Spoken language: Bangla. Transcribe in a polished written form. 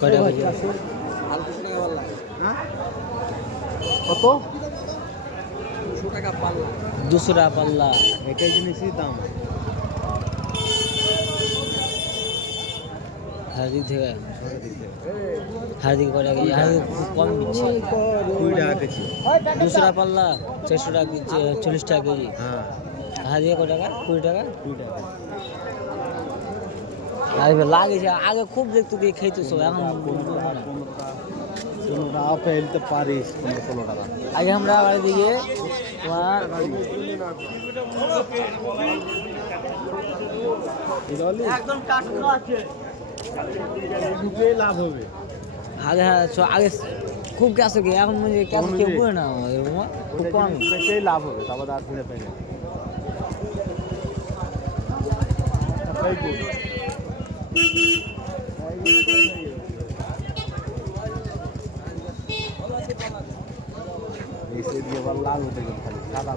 কত দুশো টাকা পাল্লা এটাই জিনিসই দাম হাড়ি থেকে হাড়ি করে খুব কম দিচ্ছে 20 টাকা কেজি 200 টাকা পাল্লা 400 টাকা কেজি 40 টাকা কেজি হ্যাঁ হাড়ি কত টাকা 20 টাকা 20 টাকা আরে লাগেছে আগে খুব দেখতো কি খাইতো সব এখন 15 টাকা ফেলতে পারিস 16 টাকা আগে আমরা বাড়ি দিকে তোমার একদম কাটলো আছে লাভ হবে আগে আগে খুব ক্যাশ কি এখন মানে ক্যাশ কেউ করে না এরকম খুব কম সেই লাভ হবে তারপর আর ফিরে পাই না এসে দিয়ে আবার লাল উঠে গেল খালি সাদা